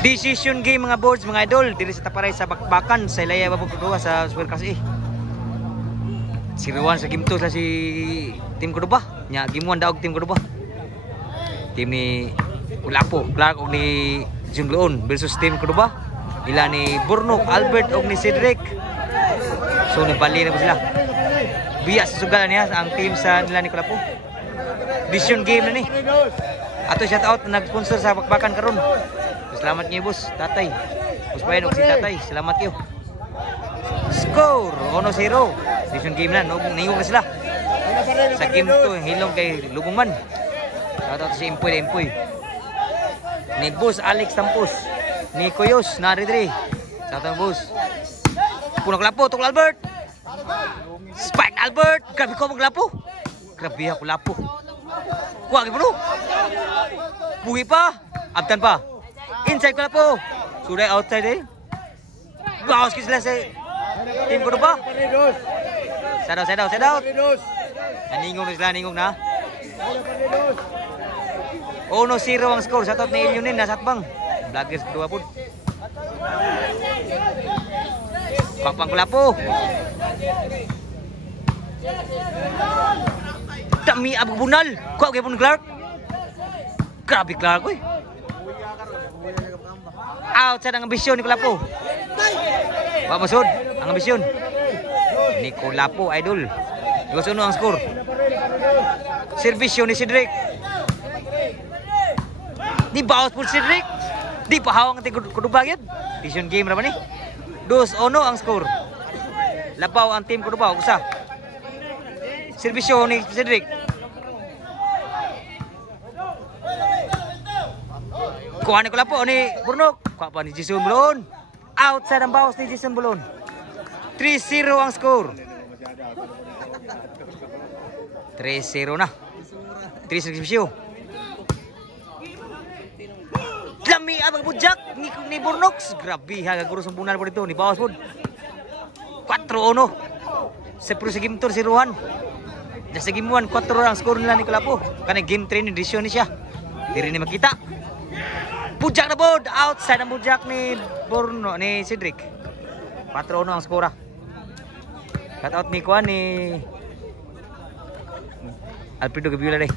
Decision game mga boards, mga idol. Diri sa Taparay sa Bakbakan sa Ilaya Babugduwa sa Superclass A. Si Ruan sa game 2 sa si Team Cordoba. Nya game 1 daog Team Cordoba. Team ni Ulapo, Clark og ni Jumloon versus Team Cordoba. Ila ni Burnok, Albert og ni Cedric. So nabali na po sila. Biya sa sugalan niya ang team sa nila ni Ulapo. Decision game na ni. Ato shout out na nag-sponsor sa Bakbakan karon. Salamat niyo boss, tatay. Boss Bayan og si tatay, salamat kayo. Score 1-0. Decision game na, ningog na sila. Sa game 2, hilong kay Lubungman. Shout out si Impoy, ni Boss Alex Tampos, ni Koyos Naridri. Shout out boss. Puno Lapo, tukol Albert. Spike Albert, grabe ko maglapo. Grabe ako lapo. Kuha gipuno. Buhi pa, abtan pa. Inside ko na po. Sudah outside eh. Bawas ko sila sa team ko ba? Side out. Naningong na sila, naningong na. 1-0 ang score. Shoutout na Ilyonin, nasa atbang. Vloggers kedua pun. Kapang ko po. Dami abog bunal. Kuha kayo pun Clark. Grabe Clark ko eh. Outside ang ambisyon ni Kulapo. Wa masud ang ambisyon ni Kulapo idol. 2-1 ang skor. Servisyo ni Cedric. Di bawas pun Cedric. Di pahawang ang Cordoba gyud. Decision game ra ba ni? 2-1 ang skor. Labaw ang team Cordoba usa. Servisyo ni Cedric. Kuha ni Kulapo ni Burnok. Kuha pa ni Jason Bulon. Outside ang bawas ni Jason Bulon. 3-0 ang score. 3-0 na. 3-0 siyo. Lami ang bujak ni Burnok. Grabe ha. Gaguro sa bunal po dito. Ni bawas po. 4-1. Sa game 2 si Ruhan. Sa game 1, 4 ang score nila ni Kulapo. Kaya game 3 ni Desyon ni siya. Di rin ni makita. Bujak na bod, outside ang bujak ni Borno, ni Cedric. 4-1 ang skora. Cut out ni Kuan ni Alfredo Gabiola deh.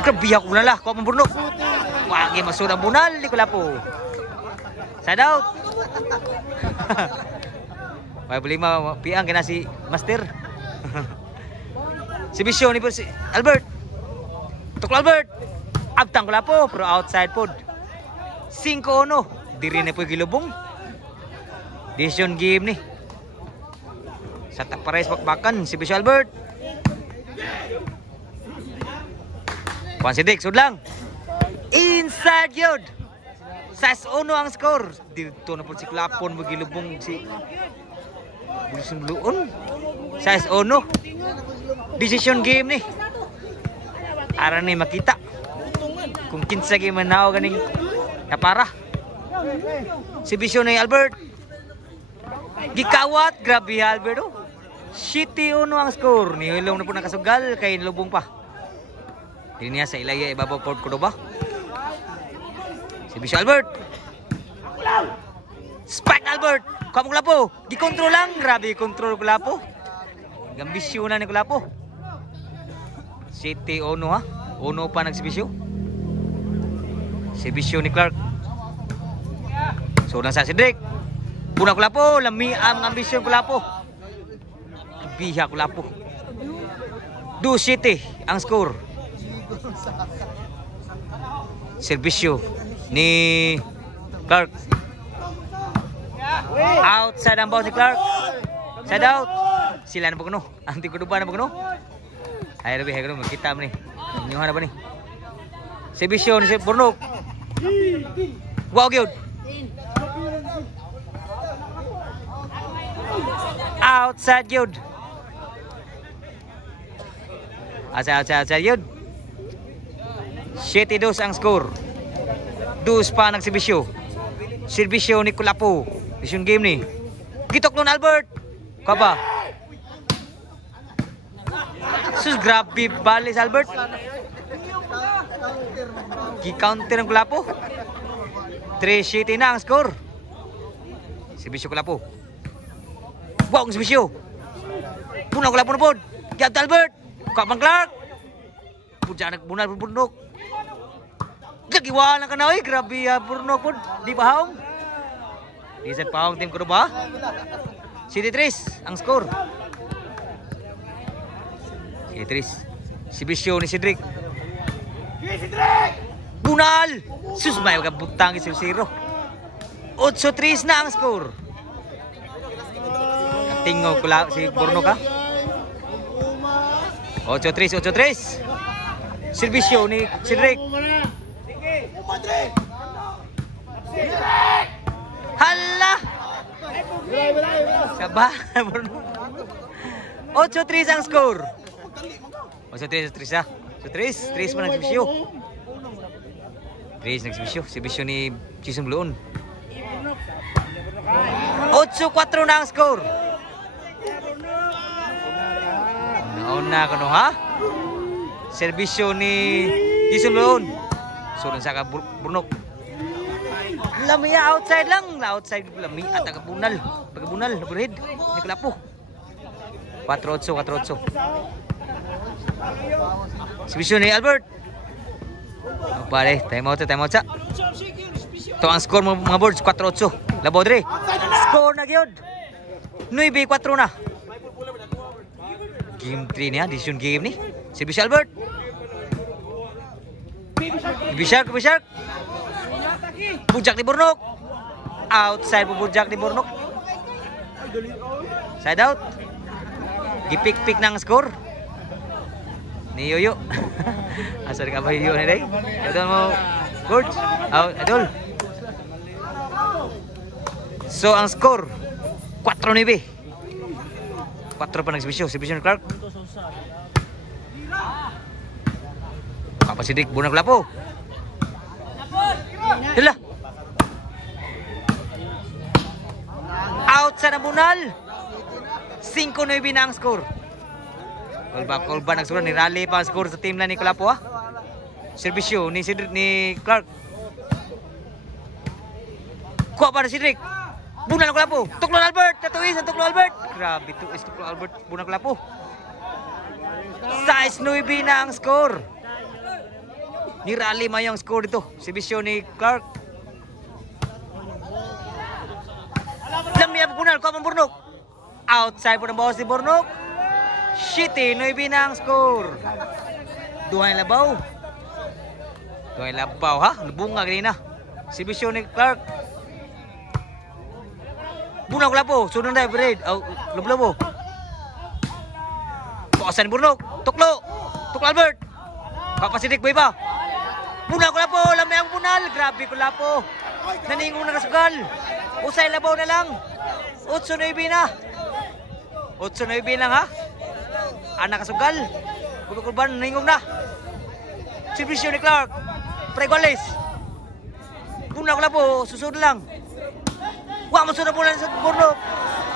Kebiyak ko na lah, kuha mong Borno. Wagi masud ang bunal ni Kulapo. Side out. May bulima piang kena si Master. Si Bisyo ni si Albert. Tukol Albert. Abtang Kulapo pero outside pod. 5-1. Diri na po gilubong. Decision game ni. Sa Taparay Bakbakan si Bisyo Albert. Juan Cedric sudlang. Inside yun. 6-1 ang score. Dito na po si Kulapon magilubong si Bulisun Bluon. 6-1. Decision game ni. Ara ni makita. Kung kinsa gyud manaw ganing Tapara. Si Bisyo ni Albert. Gikawat, grabe Albert oh. 7-1 ang score. Nihulong na po nakasugal kay nilubong pa. Dili niya sa Ilaya ibabaw Port Cordoba. Si Bisyo Albert. Spike Albert. Kuha mo Kulapo. Gikontrol lang. Grabe kontrol Kulapo. Gambisyo na ni Kulapo. 7-1 ha. Uno pa nagsibisyo. Si Bisyo ni Clark. So nasa Cedric. Puna Kulapo. Lami ang ambisyon Kulapo. Biha Kulapo. 2-7 ang score. Servisyo ni Clark. Outside ang bawah si Clark. Side out. Sila na po kuno. Ang Cordoba na po kuno. Ay rabi hay kuno makita mo ni. Nyuhan na ba ni? Servisyo ni Burnok. Wow gyud. Outside gyud. Outside yun. 7-2 ang score. 2 pa nagsibisyo. Servisyo ni Kulapo. Decision game ni. Gitok nun Albert. Kaba. Sus grabe balis Albert. Gi-counter ng Kulapo. 3-7 na ang score. Serbisyo Kulapo. Wow, ang serbisyo. Bunal Kulapo na po. Giat Albert. Kapang Clark. Puja nagbunal po Burnok. Gagiwala ka na, grabe Burnok po. Di pahaong. Di sa pahaong team ko ba? City 3 ang score. City 3. Serbisyo ni Cedric. Bunal! Sus, may butang 0-0. 8-3 na ang score. Tingog ko lang si Burnok ha. 8-3. Serbisyo ni Cedric. Hala! Sabah Burnok. 8-3 ang score. 8-3 ha. 3 pa nagsibisyo. 3 nagsibisyo. Sibisyo ni Jason Bluon. 8-4 na ang score. Nauna ka no ha? Serbisyo ni Jason Bluon. Surun sa ka Burnok. Lamia outside lang. Outside lami at bunal. Pagabunal, overhead. Ni Kulapo. 4-8. Serbisyo ni Albert. Pare, time out sa. Ito ang score mga boards, 4-8. Labaw dre. Score na gyud. 9-4 na. Game 3 niya, decision game ni. Serbisyo Albert. Bishark. Bujak ni Burnok. Outside po bujak ni Burnok. Side out. Gipik-pik ng score. Ni Yoyo. Asal ka ba Yoyo na day? Idol mo, Gord? Idol. So, ang score, 4-9. 4 pa nagsibisyo. Sibisyo ni Clark. Kapasidik, bunang Kulapo. Dala. Outside ang bunal. 5-9 na ang score. Kolba nagsulat ni Raleigh pa ang score sa team na ni Kulapo ha. Serbisyo ni Clark. Kuha pa na Cedric. Bunal ng Kulapo. Tuklo Albert. Tatuis ang Tuklo Albert. Grabe Tuklo Albert. Bunal Kulapo. 6-9 na ang score. Ni Raleigh mayang score dito. Serbisyo ni Clark. Lamia bunal. Kuha pa ang Burnok. Outside po ng bawas ni Burnok. 7-9 na ang score. Duhay labaw ha. Bunga ganina. Serbisyo ni Clark. Bunal Kulapo. Sunod na bread. Labo. Bawasan ni Burnok. Tuklo Albert. Kapasidik ba iba? Bunal Kulapo. Lamay ang bunal. Grabe Kulapo. Naningon na kasugal. Usay labaw na lang. 8-9 na. 8-9 lang ha. Anak kasugal. Kulban ningog na. Serbisyo ni Clark. Pregoles. Bunal Kulapo, susunod lang. Wa mo sunod bulan sa Burnok.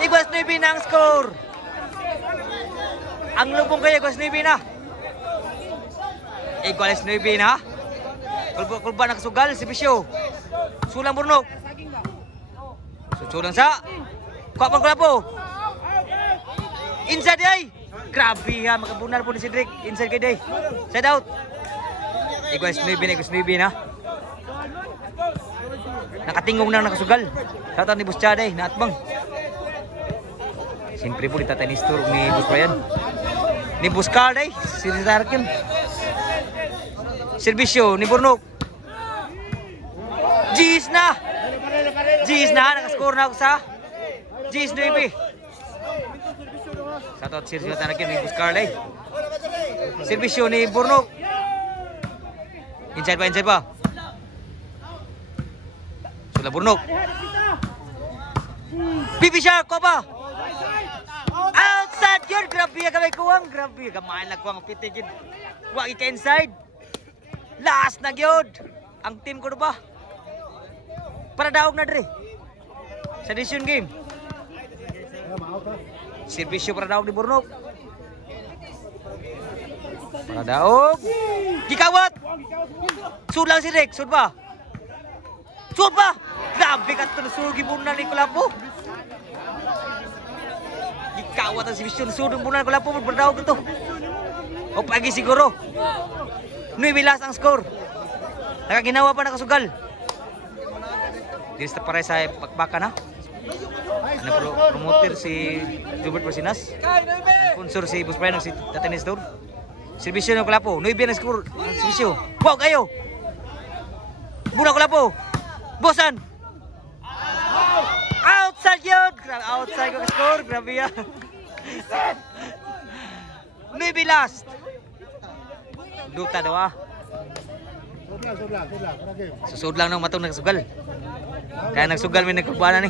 Iguas 9 na ang score. Ang lubong kaya iguas 9 na. Iguas 9 na. Kulban na kasugal, serbisyo. Sulang Burnok. Susulang sa Kapang Kulapo. Inside ay. Grabe ha, makabunal po ni Cedric. Inside kay Day. Side out. Iguas 9 na. Nakatingong na nakasugal. Tata ni Bus Chaday, naatbang. Siyempre po, itatay ni Stur ni Bus Brian. Ni Bus Carday, si Rizark yun. Serbisyo ni Burnok. Gis na, nakascore na ako sa Gis 9. Satu serbisyo tanak yun ni Bus Carday. Serbisyo ni Burnok. Inside pa. Sudah Burnok. Bibi Shark ko ba? Outside yun. Grabe kamay kuwang. Grabe. Kamain lang kuwang pitigin. Wagi ka inside. Last na yun. Ang team ko ba? Para daog na dre. Sa decision game. Servisyo para daog ni Burnok. Para daog. Gikawat. Sud lang si Rick, sud ba? Sud ba? Grabe ka to sugi muna ni Kulapo. Gikawat ang si Vision, sud muna ni Kulapo para daog ito. O pagi siguro. 9 bilas ang score. Nakaginawa pa nakasugal. Dili sa pare sa bakbakan ha. Promoter si Jubert Brasinas. Sponsor si Boss Brian si Tatanis Tour. Servisyo ng Kulapo. 9 ang score. Servisyo. Wow kayo. Muna Kulapo. Bosan. Outside yun. Outside ko score. Grabe yan. 9 last. Duta daw ah. Susud lang ng matong nagsugal. Kaya nagsugal may nagkubana ni.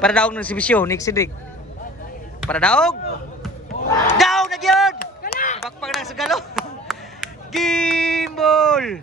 Para daog ng sibisyo, Nick Cedric. Para daog. Daog na gyud. Bakpak ng sugalo. Gimbal.